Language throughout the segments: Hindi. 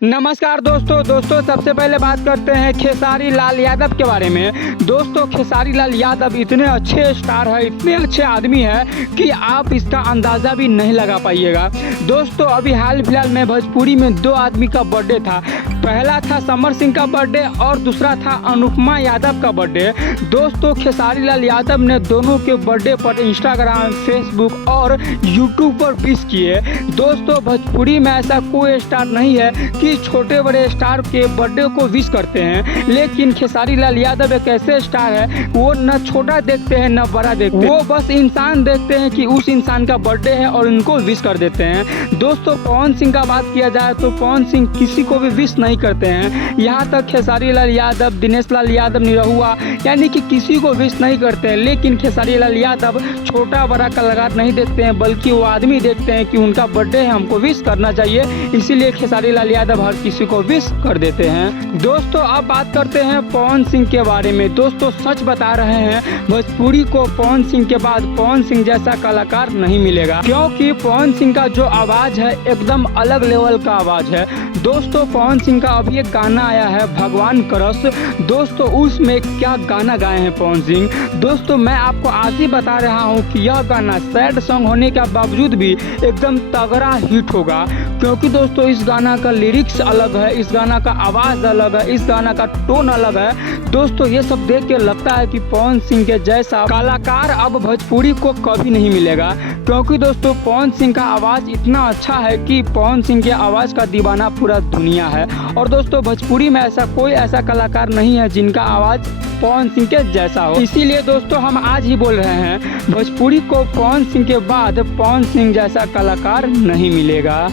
नमस्कार दोस्तों सबसे पहले बात करते हैं खेसारी लाल यादव के बारे में। दोस्तों खेसारी लाल यादव इतने अच्छे स्टार है, इतने अच्छे आदमी है कि आप इसका अंदाज़ा भी नहीं लगा पाइएगा। दोस्तों अभी हाल फिलहाल में भोजपुरी में दो आदमी का बर्थडे था। पहला था समर सिंह का बर्थडे और दूसरा था अनुपमा यादव का बर्थडे। दोस्तों खेसारी लाल यादव ने दोनों के बर्थडे पर इंस्टाग्राम, फेसबुक और यूट्यूब पर विश किए। दोस्तों भोजपुरी में ऐसा कोई स्टार नहीं है कि छोटे बड़े स्टार के बर्थडे को विश करते हैं, लेकिन खेसारी लाल यादव एक ऐसे स्टार है वो न छोटा देखते हैं न बड़ा देखते हैं, वो बस इंसान देखते हैं कि उस इंसान का बर्थडे है और उनको विश कर देते हैं। दोस्तों पवन सिंह का बात किया जाए तो पवन सिंह किसी को भी विश नहीं करते हैं। यहाँ तक खेसारी लाल यादव, दिनेश लाल यादव, निरहुआ यानी कि किसी को विश नहीं करते हैं, लेकिन खेसारी लाल यादव छोटा बड़ा कलाकार नहीं देखते हैं, बल्कि वो आदमी देखते हैं कि उनका बर्थडे है, हमको विश करना चाहिए, इसीलिए खेसारी लाल यादव हर किसी को विश कर देते हैं। दोस्तों अब बात करते हैं पवन सिंह के बारे में। दोस्तों सच बता रहे हैं, भोजपुरी को पवन सिंह के बाद पवन सिंह जैसा कलाकार नहीं मिलेगा, क्योंकि पवन सिंह का जो आवाज़ है एकदम अलग लेवल का आवाज़ है। दोस्तों पवन सिंह का अभी एक गाना आया है भगवान करस। दोस्तों उसमें क्या गाना गाए हैं पवन सिंह। दोस्तों मैं आपको आज ही बता रहा हूँ कि यह गाना सैड सॉन्ग होने के बावजूद भी एकदम तगड़ा हिट होगा, क्योंकि दोस्तों इस गाना का लिरिक्स अलग है, इस गाना का आवाज़ अलग है, इस गाना का टोन अलग है। दोस्तों ये सब देख के लगता है कि पवन सिंह के जैसा कलाकार अब भोजपुरी को कभी नहीं मिलेगा, क्योंकि दोस्तों पवन सिंह का आवाज़ इतना अच्छा है कि पवन सिंह के आवाज़ का दीवाना पूरा दुनिया है। और दोस्तों भोजपुरी में ऐसा कोई ऐसा कलाकार नहीं है जिनका आवाज़ पवन सिंह के जैसा हो। इसीलिए दोस्तों हम आज ही बोल रहे हैं, भोजपुरी को पवन सिंह के बाद पवन सिंह जैसा कलाकार नहीं मिलेगा।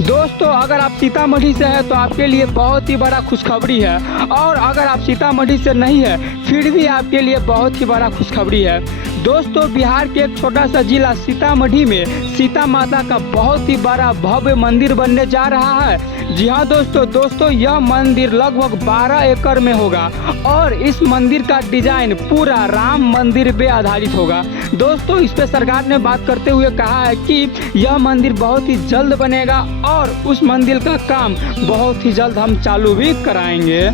दोस्तों अगर आप सीतामढ़ी से हैं तो आपके लिए बहुत ही बड़ा खुशखबरी है, और अगर आप सीतामढ़ी से नहीं है फिर भी आपके लिए बहुत ही बड़ा खुशखबरी है। दोस्तों बिहार के एक छोटा सा जिला सीतामढ़ी में सीता माता का बहुत ही बड़ा भव्य मंदिर बनने जा रहा है। जी हाँ दोस्तों यह मंदिर लगभग 12 एकड़ में होगा, और इस मंदिर का डिजाइन पूरा राम मंदिर पे आधारित होगा। दोस्तों इस पे सरकार ने बात करते हुए कहा है कि यह मंदिर बहुत ही जल्द बनेगा और उस मंदिर का काम बहुत ही जल्द हम चालू भी कराएंगे।